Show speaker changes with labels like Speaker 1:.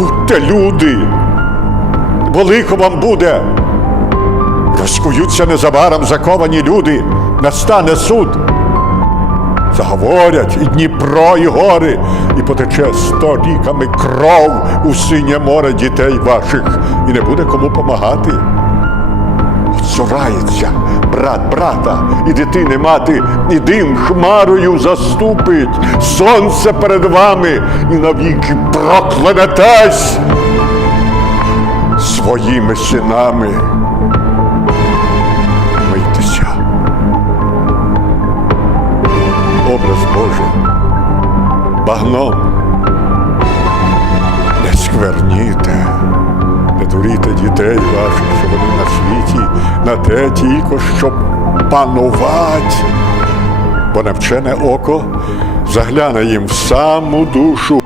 Speaker 1: будьте люди, бо лихо вам буде. Розкуються незабаром заковані люди, настане суд. Заговорять і Дніпро, і гори, і потече сто ріками кров у синє море дітей ваших, і не буде кому помагати. Цурається брат брата, і дитини мати, і дим хмарою заступить, сонце перед вами, і навіки проклянетесь своїми синами. Мийтеся. Образ Божий, багном, не скверніте. Не дуріте дітей ваших, що вони на світі, на те тільки, щоб панувати. Бо навчене око загляне їм в саму душу.